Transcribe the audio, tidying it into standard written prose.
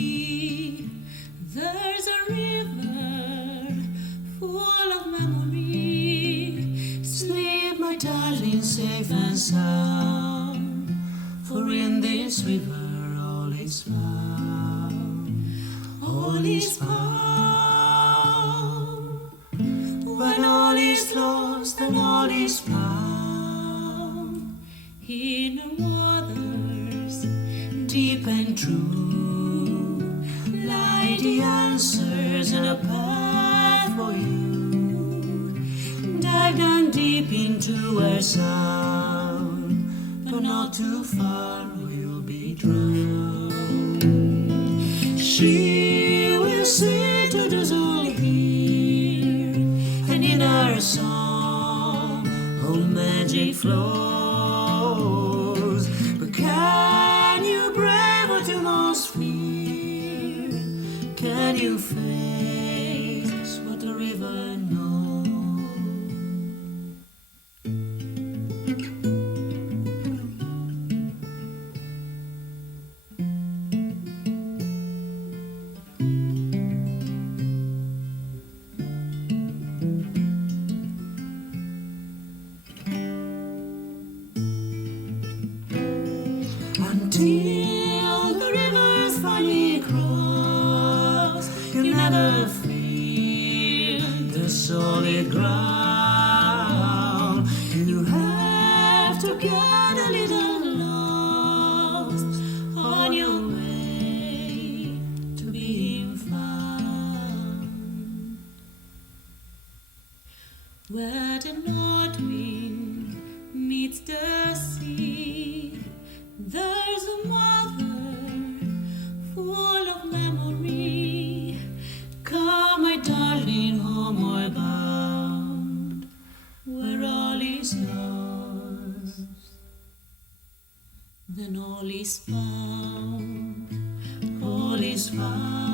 sea, there's a river full of memory. Sleep, my darling, safe and sound, for in this river all is found. All is found. When all is lost and all is found, in the waters deep and true lie the answers and a path for you. Dive down deep into her sound, but not too far or you'll be drowned. She will sing to those who hear, and in her song all magic flows. But can you brave what you most fear? Can you face what the river knows? Until the river's finally crossed, you'll never feel the solid ground. You have to get a little lost on your way to being found. Where the north wind meets the sea, there's a mother full of memory. Come, my darling, homeward bound, where all is lost, then all is found, all is found.